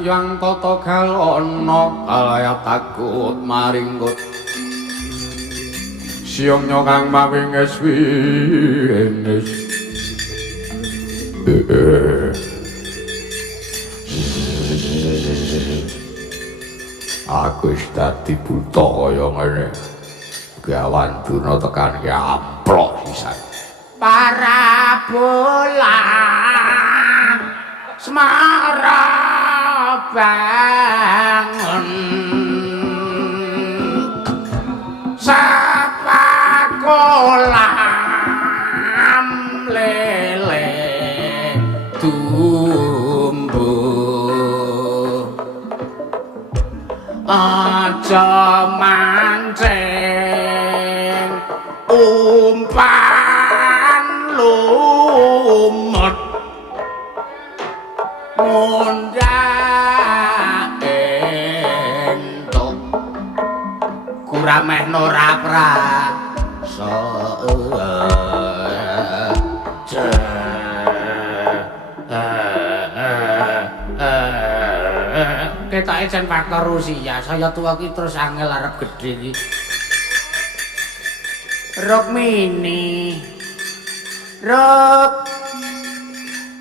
Yang tata galana kalaya takut maringkut siung nyokang mawinges wingis aku wis dadi buta kaya ngene Begawan Durna tekan ki amplok sisan para bolang Semara bangun sapa kolam lele tumbuh aja mancing umpan lumut ngundak entuk kurameh ora prasa ketoke jan faktor Rusia saya tuwa ki terus angel arep gedhe iki Rukmini Ruk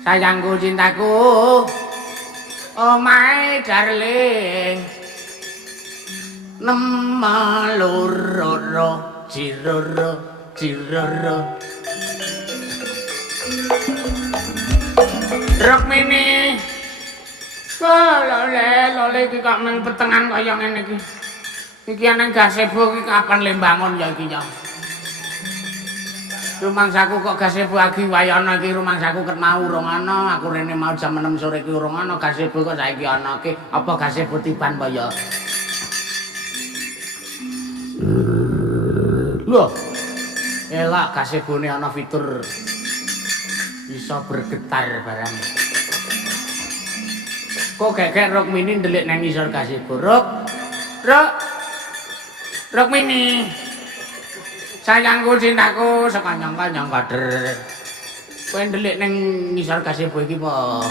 sayangku cintaku oh my darling nemaluroro jiroro Rukmini lole iki kok nang petengan kaya ngene iki iki nang gazebo iki kapan le bangun ya iki ya Rumangsaku kok gazebo agi wae ana iki rumangsaku ket mau urung ana. Aku rene mau jam 6 sore iki urung ana gazebo kok saiki ana iki. Apa gazebo tiban apa ya? Loh. Elak gazebone ana fitur iso bergetar barang. Kok gek Rok Mini ndelik nang isor gazebo. Rok Mini. Sayangku cintaku saka nyong kader. Kowe ndelik ning ngisor gazebo iki apa?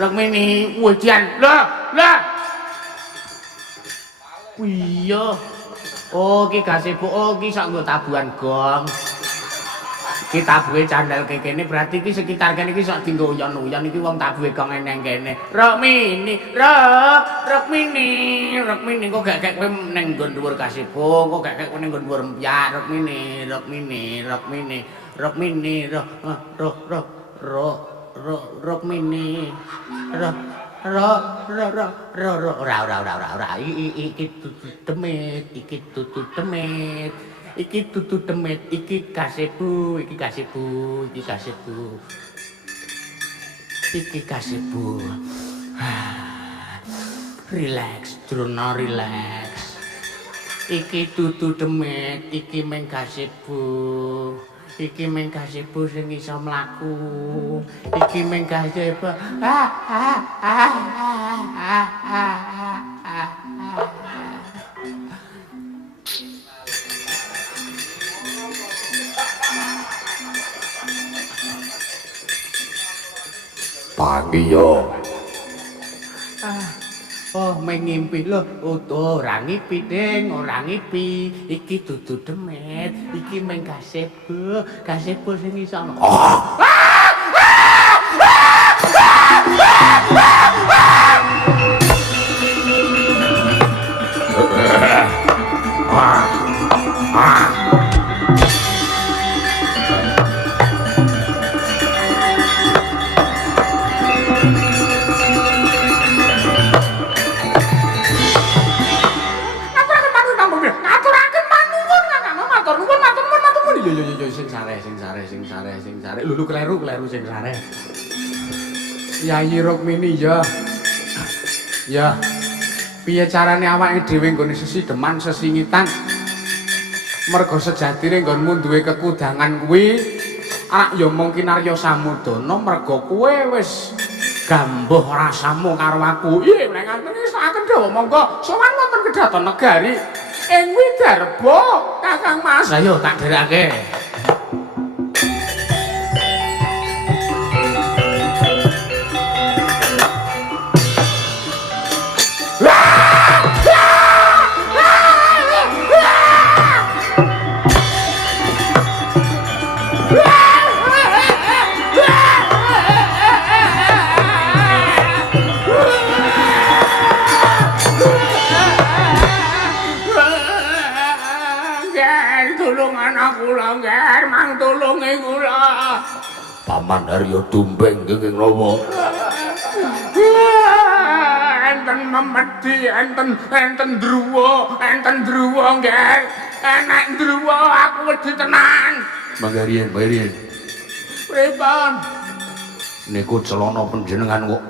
Rok Mini, wujan. Lah. Iya. Oh, iki gazebo. Oh, iki sak nggo tabuhan gong. Iki tabuhe candal kene berarti iki sekitar kene iki sok dienggo uyon-uyon iki wong tabuhe gong neng kene. Rok Mini kok gak kowe ning nggon dhuwur gazebo, kok gak kowe ning nggon dhuwur empyak. Rok Mini. Iki tutu demit, iki gazebo. Relax, Drono relax. Iki tutu demit, iki meng gazebo. Iki meng gazebo sing iso mlaku. Iki meng gazebo. Pagi yo. Oh, mengimpi lho. Ora ngipi, Ding, ora ngipi. Iki dudu demit, iki meng gazebo. Gazebo sing iso. Sing sare. Lulu kleru sing sare. Yayi Rok Mini ya. Ya. Piye carane awake dhewe nggone sesideman sesingitan? Merga sejatine nggonmu duwe kekudangan kuwi anak ya mungkin Arya Samudana merga kowe wis gambuh rasamu karo aku. Iya, nek nganteni saken dawa monggo sowan wonten Kedaton Negari ing Widarba Kakang Mas. Ayo tak dherake. Paman Arya Tumbeng kenging Rama. Enten Memedi, enten Druwa nggih. Enek Druwa aku wedi tenan. Manggarian. Pripun? Niku celana panjenengan kok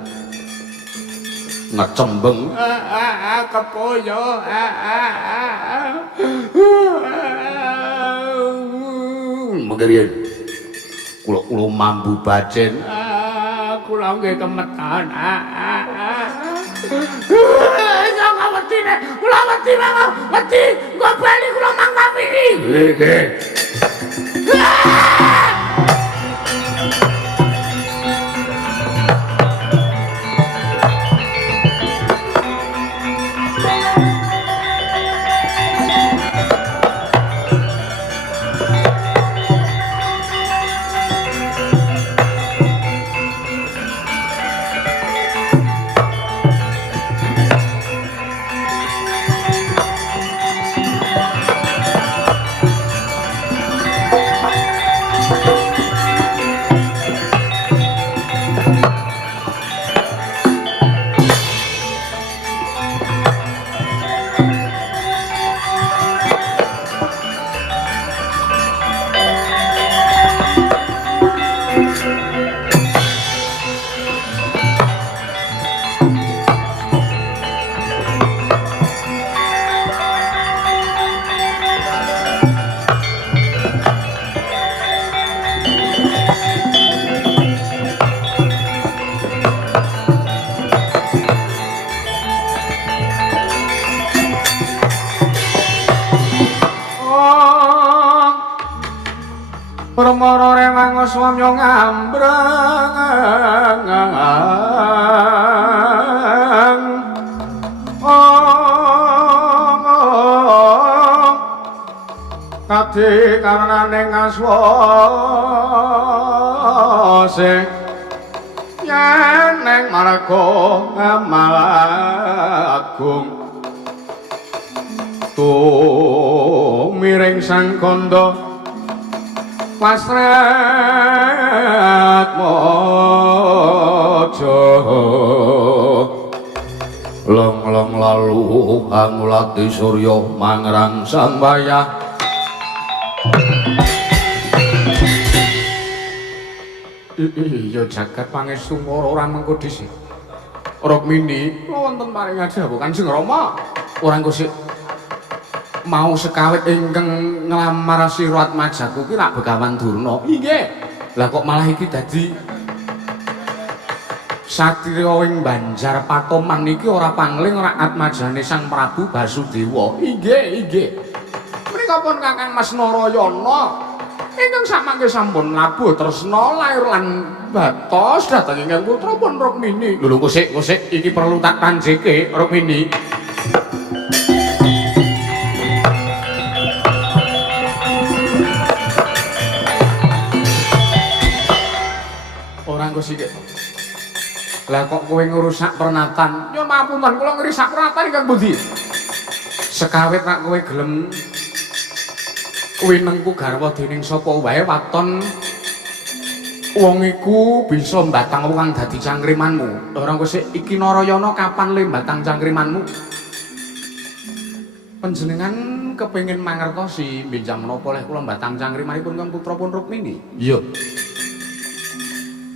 ngecembeng. Kepoyo. Manggarian. Kula mambu bacen. Kula nggih kemetan. Jangan wedi nek. Kula wedi mangga. Wedi. Engko bali kula mangkapiri. Nggih. swamya ngambrang kati karenane ngaswase yen ning marga Malagung tumiring sang kandha pasrat mojo long-long lalu angulati surya mangrang sambayah iya jagat pangestu ora mengko dhisik Rukmini wonten paring dawuh Kanjeng Rama ora engko sik mau sekawit ingkang nglamar sira Atmajaku ki lak Begawan Durna inggih lah kok malah iki dadi satriya ing Banjar Patoman niki ora pangling ora atmajane Sang Prabu Basudewa inggih menika pun Kakang Mas Narayana ingkang samangke sampun labuh tresna lair lan batos dhateng ingkang putra pun Rukmini lho kusik iki perlu tak tanjeke Rukmini orang kusik lah kok kowe ngrusak pernatan nyuwun pangapunten kula ngrisak pernatan ingkang pundi sekawit nek kowe gelem winengku garwa dening sapa wae waton wong iku bisa mbatang wong dadi cangkrimanmu. Ora kok iki Narayana kapan le mbatang cangkrimanmu? Panjenengan kepengin mangertosi benjang menapa leh kula mbatang cangkrimanipun kang putrapun Rukmini? Iya.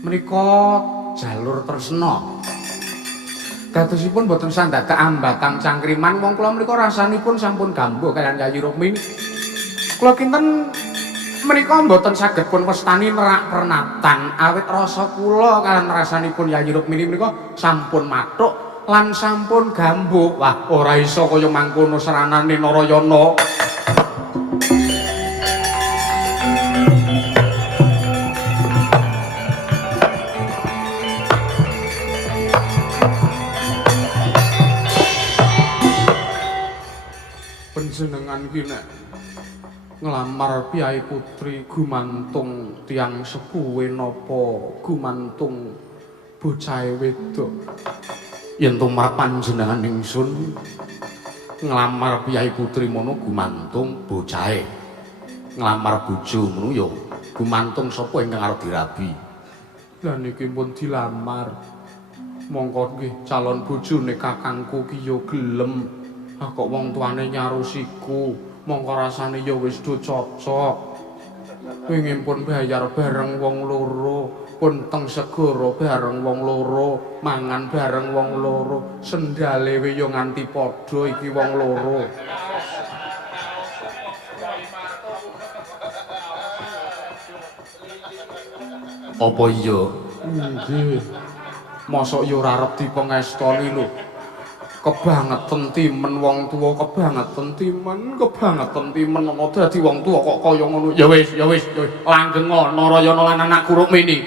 Menika jalur tresna. Kadosipun boten sandadak ambatang cangkriman wong kula menika rasanipun sampun gambuh kaliyan Yayi Rukmini. Kula kinten menika mboten saged pun wastani nerak pernatan awit rasa kula kaliyan rasanipun Yayi Rukmini menika sampun mathuk lan sampun gambuh. Wah, ora iso kaya mangkono seranane Narayana. Panjenengan ki nek nglamar piyai putri gumantung tiyang sepuhe napa gumantung bocahe wedok yen tumrap panjenengan ingsun nglamar piyai putri mono gumantung bocahe nglamar bojo ngono ya gumantung sapa ingkang arep dirabi lha niki pun dilamar mongko nggih calon bojone kakangku ki ya gelem kok wong tuane nyarusiku mongko rasane ya wis do cocok pengin pun bayar bareng wong loro pun teng segara bareng wong loro mangan bareng wong loro sendale we yo nganti padha iki wong loro apa iya nggih mosok yo ora arep dipengestoni lho kebangetan timen wong tuwa kebangetan timen ana dadi wong tuwa kok kaya ngono ya wis langgeng Narayana lan anakku Rukmini